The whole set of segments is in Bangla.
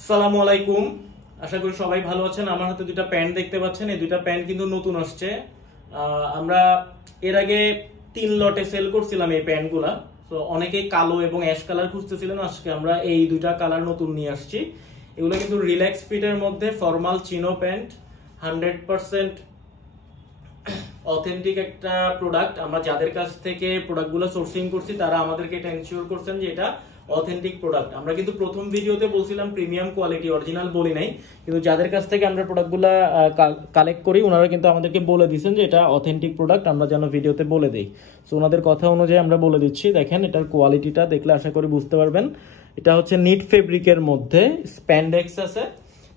আসসালামু আলাইকুম। আশা করি সবাই ভালো আছেন। আমার হাতে দুইটা প্যান্ট দেখতে পাচ্ছেন। এই দুইটা প্যান্ট কিন্তু নতুন আসছে। আমরা এর আগে 3 লটে সেল করছিলাম এই প্যান্টগুলা। তো অনেকেই কালো এবং অ্যাশ কালার খুঁজতেছিলেন, আজকে আমরা এই দুইটা কালার নতুন নিয়ে আসছি। এগুলো কিন্তু রিল্যাক্স ফিটের মধ্যে ফর্মাল চিনো প্যান্ট, 100% অথেন্টিক একটা প্রোডাক্ট। আমরা যাদের কাছ থেকে প্রোডাক্টগুলো সোর্সিং করছি তারা আমাদেরকে এটা এনশিওর করছেন যে এটা অথেন্টিক প্রোডাক্ট। আমরা কিন্তু প্রথম ভিডিওতে বলছিলাম প্রিমিয়াম কোয়ালিটি, অরিজিনাল বলি নাই, কিন্তু যাদের কাছ থেকে আমরা প্রোডাক্টগুলো কালেক্ট করি ওনারা কিন্তু আমাদেরকে বলে দিচ্ছেন যে এটা অথেন্টিক প্রোডাক্ট, আমরা যেন ভিডিওতে বলে দিই। সো ওনাদের কথা অনুযায়ী আমরা বলে দিচ্ছি। দেখেন এটার কোয়ালিটিটা দেখলে আশা করি বুঝতে পারবেন। এটা হচ্ছে নিট ফেব্রিকের মধ্যে, স্প্যান্ডেক্স আছে,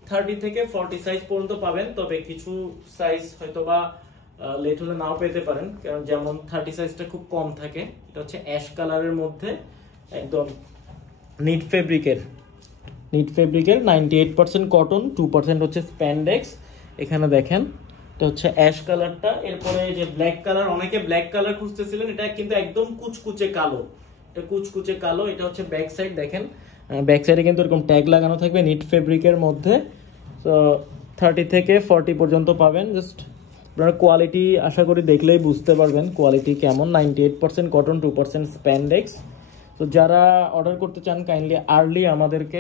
30 থেকে 40 সাইজ পর্যন্ত পাবেন। তবে কিছু সাইজ হয়তোবা লেট হলে নাও পেতে পারেন, কারণ যেমন 30 সাইজটা খুব কম থাকে। এটা হচ্ছে অ্যাশ কালারের মধ্যে, একদম নিট ফেব্রিকের 98% কটন, 2% হচ্ছে স্প্যান্ডেক্স। এখানে দেখেন এটা হচ্ছে অ্যাশ কালারটা। এরপরে যে ব্ল্যাক কালার, অনেকে ব্ল্যাক কালার খুঁজতেছিলেন, এটা কিন্তু একদম কুচকুচে কালো। এটা কুচকুচে কালো। এটা হচ্ছে ব্যাক সাইড, দেখেন ব্যাক সাইডে কিন্তু এরকম ট্যাগ লাগানো থাকবে নিট ফেব্রিকের মধ্যে। তো 30 থেকে 40 পর্যন্ত পাবেন। জাস্ট আপনারা কোয়ালিটি আশা করি দেখলেই বুঝতে পারবেন কোয়ালিটি কেমন। 98% কটন, 2% স্প্যান্ডেক্স। তো যারা অর্ডার করতে চান কাইন্ডলি আর্লি আমাদেরকে